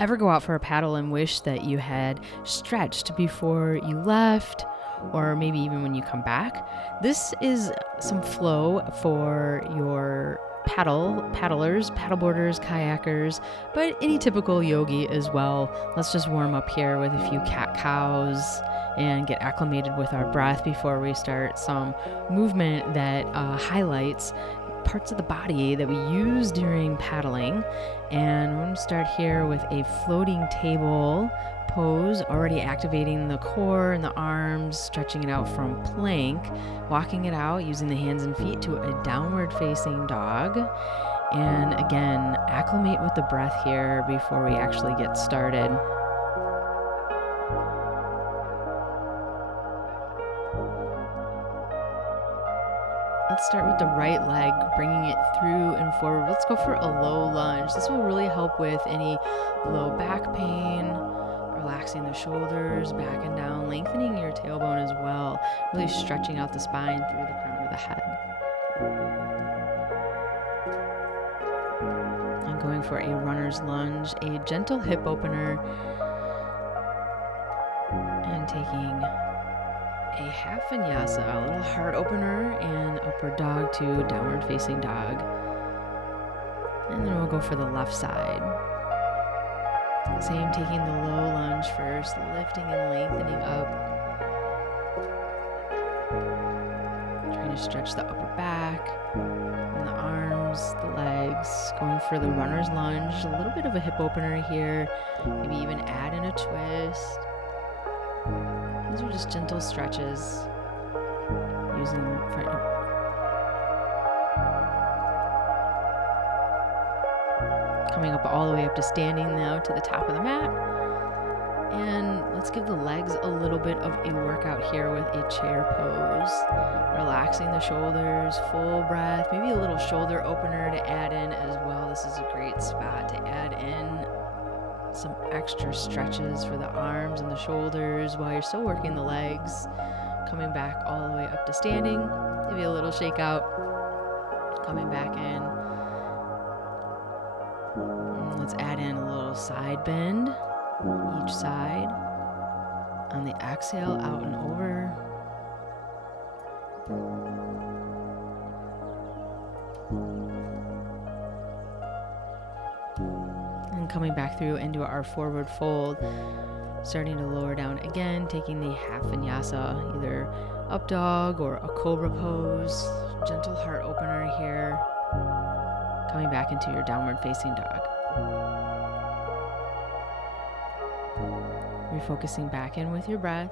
Ever go out for a paddle and wish that you had stretched before you left, or maybe even when you come back? This is some flow for your paddlers, paddleboarders, kayakers, but any typical yogi as well. Let's just warm up here with a few cat-cows and get acclimated with our breath before we start some movement that highlights parts of the body that we use during paddling. And we're going to start here with a floating table pose, already activating the core and the arms, stretching it out from plank, walking it out using the hands and feet to a downward facing dog. And again, acclimate with the breath here before we actually get started. Let's start with the right leg, bringing it through and forward. Let's go for a low lunge. This will really help with any low back pain, relaxing the shoulders back and down, lengthening your tailbone as well, really stretching out the spine through the crown of the head. And going for a runner's lunge, a gentle hip opener, and taking a half vinyasa, a little heart opener, and upward dog to downward facing dog. And then we'll go for the left side. Same, taking the low lunge first, lifting and lengthening up. Trying to stretch the upper back and the arms, the legs. Going for the runner's lunge, a little bit of a hip opener here. Maybe even add in a twist. These are just gentle stretches using coming up all the way up to standing now to the top of the mat. And let's give the legs a little bit of a workout here with a chair pose. Relaxing the shoulders, full breath, maybe a little shoulder opener to add in as well. This is a great spot to add in some extra stretches for the arms and the shoulders while you're still working the legs. Coming back all the way up to standing. Maybe a little shake out. Coming back in. And let's add in a little side bend each side. On the exhale, out and over. Coming back through into our forward fold, starting to lower down again, taking the half vinyasa, either up dog or a cobra pose, gentle heart opener here, coming back into your downward facing dog. Refocusing back in with your breath.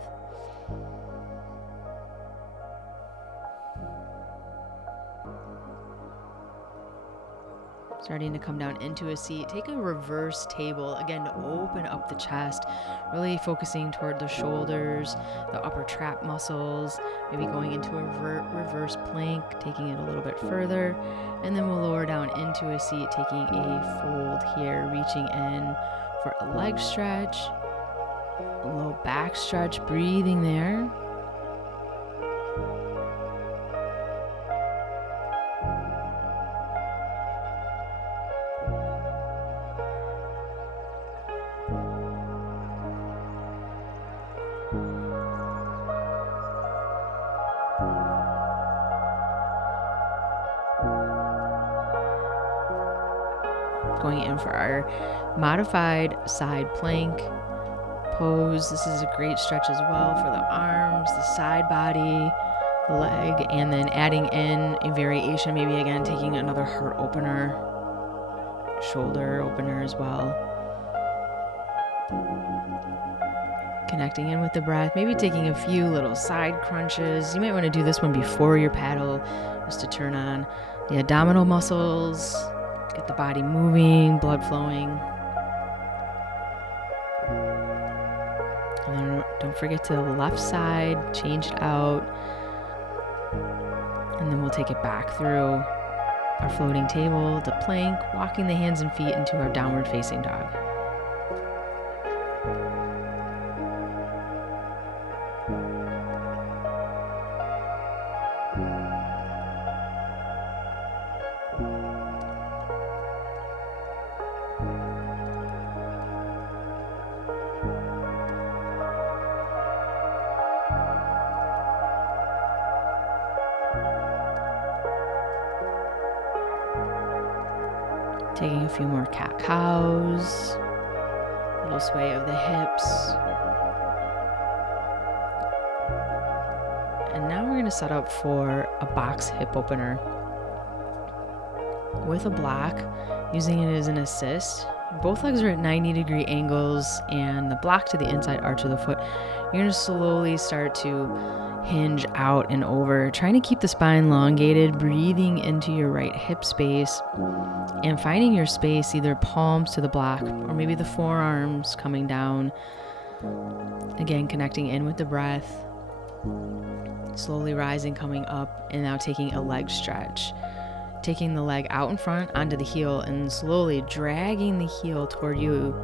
Starting to come down into a seat. Take a reverse table, again, to open up the chest, really focusing toward the shoulders, the upper trap muscles, maybe going into a reverse plank, taking it a little bit further, and then we'll lower down into a seat, taking a fold here, reaching in for a leg stretch, a low back stretch, breathing there. Going in for our modified side plank pose. This is a great stretch as well for the arms, the side body, the leg, and then adding in a variation, maybe again taking another heart opener, shoulder opener as well. Connecting in with the breath, maybe taking a few little side crunches. You might want to do this one before your paddle, just to turn on the abdominal muscles, get the body moving, blood flowing. And then don't forget to the left side, change it out. And then we'll take it back through our floating table, the plank, walking the hands and feet into our downward facing dog. Taking a few more cat-cows. Little sway of the hips. And now we're going to set up for a box hip opener with a block, using it as an assist. Both legs are at 90-degree angles and the block to the inside arch of the foot. You're going to slowly start to hinge out and over, trying to keep the spine elongated, breathing into your right hip space and finding your space, either palms to the block or maybe the forearms coming down. Again, connecting in with the breath, slowly rising, coming up, and now taking a leg stretch. Taking the leg out in front onto the heel and slowly dragging the heel toward you,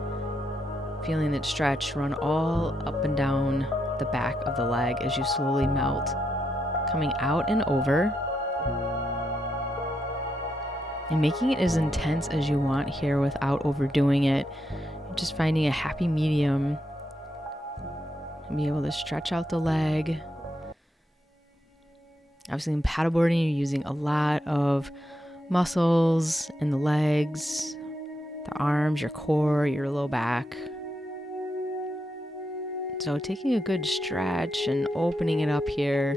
feeling that stretch run all up and down the back of the leg as you slowly melt, coming out and over, and making it as intense as you want here without overdoing it. Just finding a happy medium and be able to stretch out the leg. Obviously in paddleboarding, you're using a lot of muscles in the legs, the arms, your core, your low back. So taking a good stretch and opening it up here.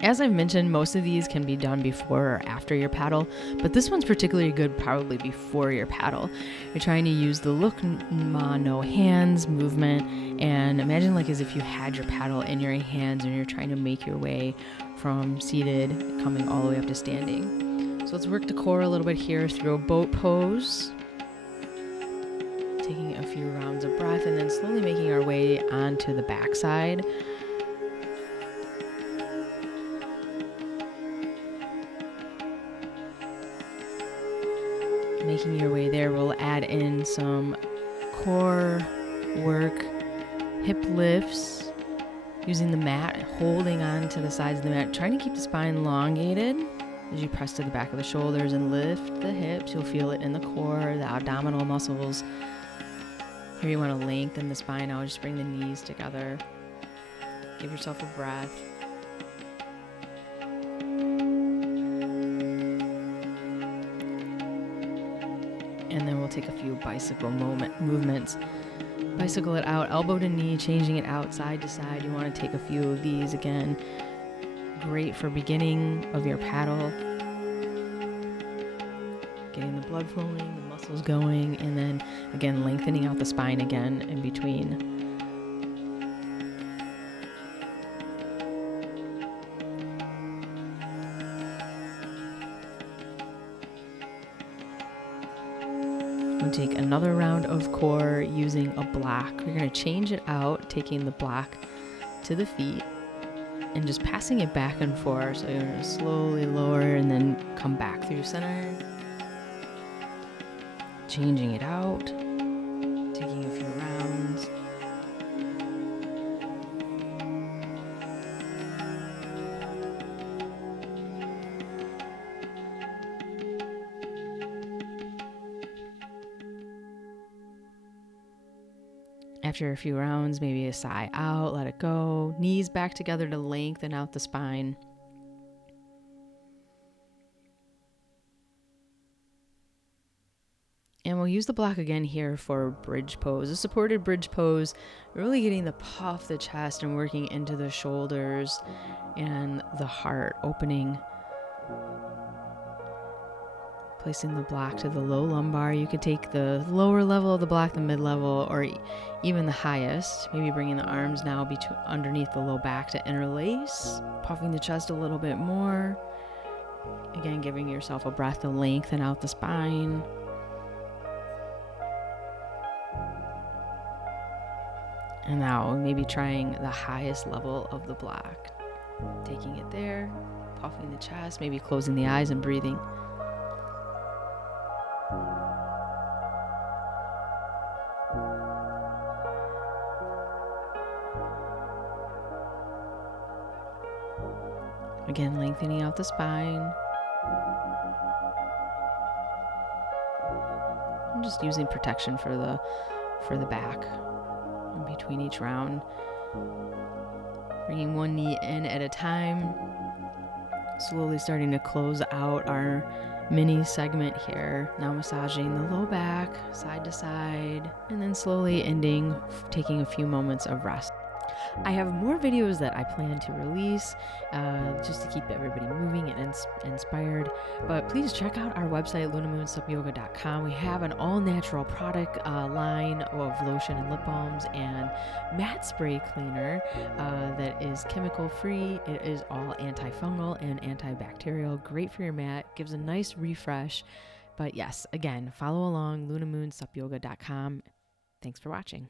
As I've mentioned, most of these can be done before or after your paddle, but this one's particularly good probably before your paddle. You're trying to use the look ma no hands movement, and imagine like as if you had your paddle in your hands and you're trying to make your way from seated, coming all the way up to standing. So let's work the core a little bit here through a boat pose. Taking a few rounds of breath and then slowly making our way onto the backside. Making your way there, we'll add in some core work, hip lifts, using the mat, holding on to the sides of the mat, trying to keep the spine elongated as you press to the back of the shoulders and lift the hips. You'll feel it in the core, the abdominal muscles. Here you want to lengthen the spine out, just bring the knees together. Give yourself a breath. And then we'll take a few bicycle movements. Bicycle it out, elbow to knee, changing it out side to side. You want to take a few of these again. Great for beginning of your paddle. Getting the blood flowing, the muscles going, and then again lengthening out the spine again in between. We'll take another round of core using a block. We're going to change it out, taking the block to the feet and just passing it back and forth. So you're going to slowly lower and then come back through center. Changing it out, taking a few rounds. After a few rounds, maybe a sigh out, let it go. Knees back together to lengthen out the spine. And we'll use the block again here for bridge pose, a supported bridge pose, really getting the puff the chest and working into the shoulders and the heart, opening. Placing the block to the low lumbar. You could take the lower level of the block, the mid-level, or even the highest. Maybe bringing the arms now underneath the low back to interlace, puffing the chest a little bit more. Again, giving yourself a breath to lengthen out the spine. And now maybe trying the highest level of the block. Taking it there, puffing the chest, maybe closing the eyes and breathing. Again, lengthening out the spine. I'm just using protection for the back in between each round. Bringing one knee in at a time. Slowly starting to close out our mini segment here. Now massaging the low back, side to side, and then slowly ending, taking a few moments of rest. I have more videos that I plan to release just to keep everybody moving and inspired. But please check out our website, lunamoonsupyoga.com. We have an all-natural product line of lotion and lip balms and mat spray cleaner that is chemical-free. It is all antifungal and antibacterial. Great for your mat. Gives a nice refresh. But yes, again, follow along, lunamoonsupyoga.com. Thanks for watching.